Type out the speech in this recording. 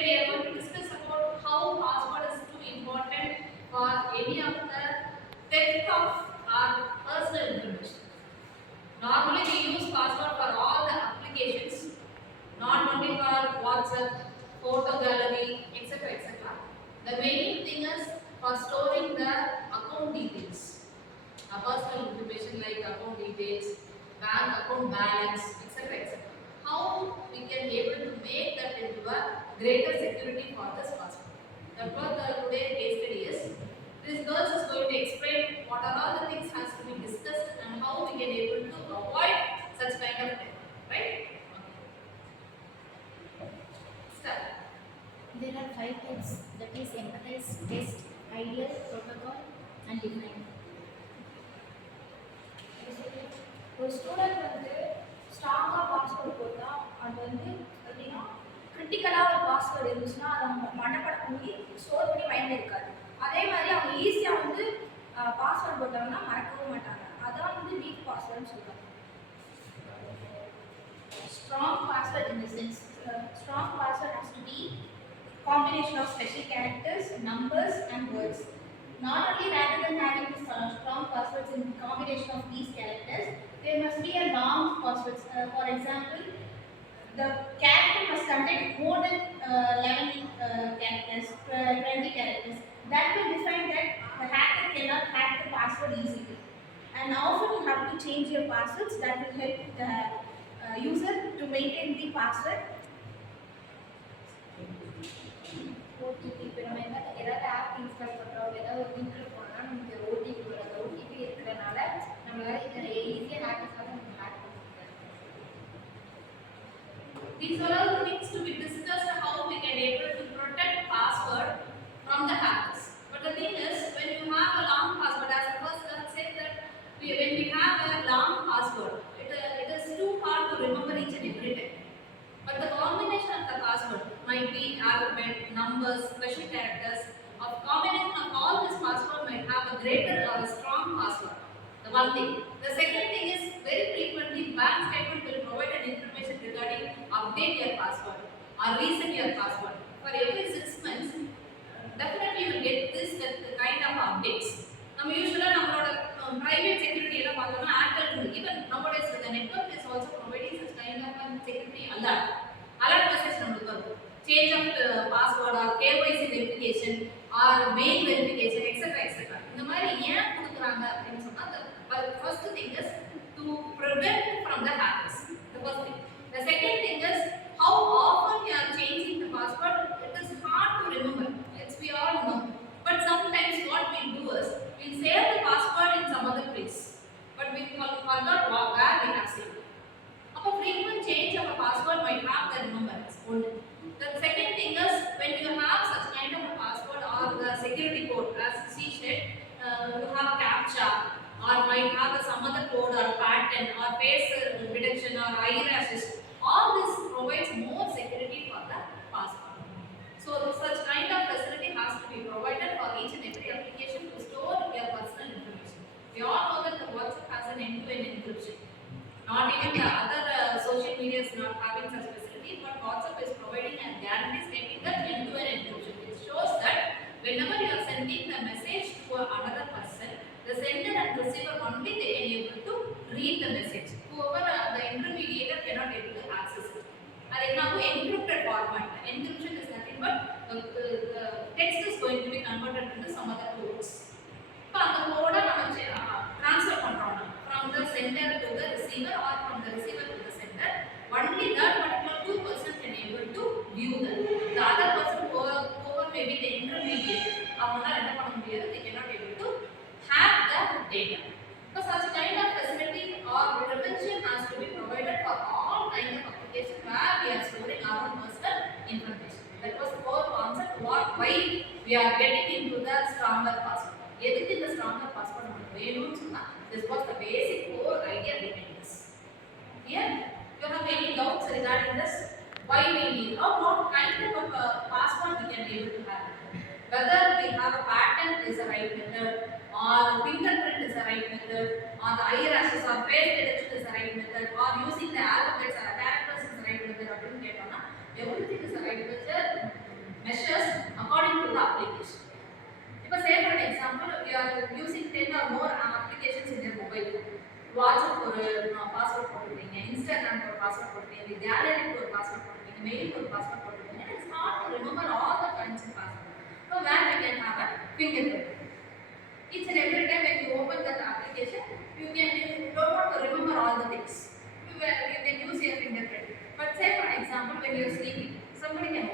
Today we are going to discuss about how password is too important for any of the theft of our personal information. Normally we use password for all the applications, not only for WhatsApp, photo gallery, etc. etc. The main thing is for storing the account details, personal information like account details, bank account balance, etc. etc. How we can able to make that into a greater security for this password. That what the today case study is. This girl is going to explain what are all the things has to be discussed and how we can able to avoid such kind of thing. Right? Start. There are five types, that is empathize, test, ideal, protocol, and define. ஒரு student வந்து ஸ்ட்ராங்காக password போட்டால் அது வந்து எப்படின்னா கிரிட்டிக்கலாக ஒரு password இருந்துச்சுன்னா அதை அவங்க மனப்பாடம் பண்ணி ஸ்டோர் பண்ணி மைண்டில் இருக்காது. அதே மாதிரி அவங்க ஈஸியாக வந்து பாஸ்வேர்டு போட்டாங்கன்னா மறக்கவும் மாட்டாங்க. அதான் வந்து வீக் பாஸ்வேர்டுன்னு சொல்லுவாங்க. Strong password in the sense, strong password has to be combination of special characters, numbers, and words. Not only rather than having this strong passwords in combination of these characters, there must be a long passwords. For example, the character must contain more than 11 characters, 20 characters. That will define that the hacker cannot hack the password easily. And often you have to change your passwords. That will help the user to maintain the password. OTP இப்போ நம்ம ஏதாவது app install பண்ணுறோம், ஏதாவது ஒரு லிங்க்கில் போனால் நமக்கு OTP வரும். ஓடிபி இருக்கிறனால நம்மளால இதை ஈஸியாக ஹேக்கர்ஸாக நம்ம ஹேக் பண்ண முடியாது. These are all the things to be discussed how we can able to protect password from the hackers. But the thing is, when you have a long password, as the first girl said that when we have a long password, it is too hard to remember each and every time. But the combination of the password might be alphabet, numbers, special characters. A combination of all this password might have a greater or a strong password. The one thing. The second thing is very frequently bank statement will provide an information regarding update your password or reset your password. For every 6 months, definitely you will get this kind of updates. நம்ம யூசுவலாக நம்மளோட private security எல்லாம் பார்த்தோம்னா Airtel even nowadays the network is also providing such kind of security alert message நமக்கு வரும். Change of password or KYC verification or mail verification etc etc. இந்த மாதிரி ஏன் கொடுக்குறாங்க அப்படின்னு சொன்னா the first thing is to prevent from the hackers. The first thing. The second thing is how often you are changing the password. It is hard to remember. It's we all know. But sometimes what we do is we save the password in some other place, but we forgot where we have saved it. A frequent change of a password might have the remembrance only. The second thing is when you have such kind of a password or the security code, as she said, you have captcha or might have some other code or pattern or face detection or eyelashes. All this provides more security for the password. So such kind of facility has to be provided for each and every application to store your personal information. We all know that the WhatsApp has an end-to-end encryption. Not even the other social media is not having such facility, but WhatsApp is providing a guarantee stating that end-to-end encryption. It shows that whenever you are sending the message to another person, the sender and receiver only they can able to read the message. Whoever the intermediator cannot able to access it. And in now encrypted format. Encryption is nothing but the text is going to be converted into some other codes. So அந்த கோட நம்ம transfer பண்றோம் from the sender to the receiver or from the receiver to the sender. Only that particular two person can able to view that. The other person whoever may be the intermediate, அவங்களால என்ன பண்ண முடியாது, they cannot able to have the data. So such kind of facility or prevention has to be provided for all kinds of applications where we are storing our personal information. That was the core concept why we are getting into the stronger password. எதுக்கு இந்த stronger password நமக்கு வேணும்னு சொன்னா this was the basic core idea behind this. Here you have any doubts regarding this? Why we need or what kind of password we can be able to have? Whether we have a pattern is the right method or fingerprint is the right method or the eyelashes or face detection is the right method or using the alphabets or characters is the right method அப்படின்னு கேட்டோம்னா everything is the right method measures according to the application. If say for an example, you are using 10 or more applications in your mobile phone. WhatsApp ஒரு password போட்டுருக்கீங்க, Instagram ஒரு password போட்டுருக்கீங்க, கேலரிக்கு ஒரு password போட்டுருக்கீங்க, மெயிலுக்கு ஒரு password போட்டுருக்கீங்க. It's hard to remember all the kinds of passwords. So where we can have a fingerprint. Each and every time when you open that application, you don't want to remember all the things. You can use your fingerprint. But say for example, when you are sleeping, somebody can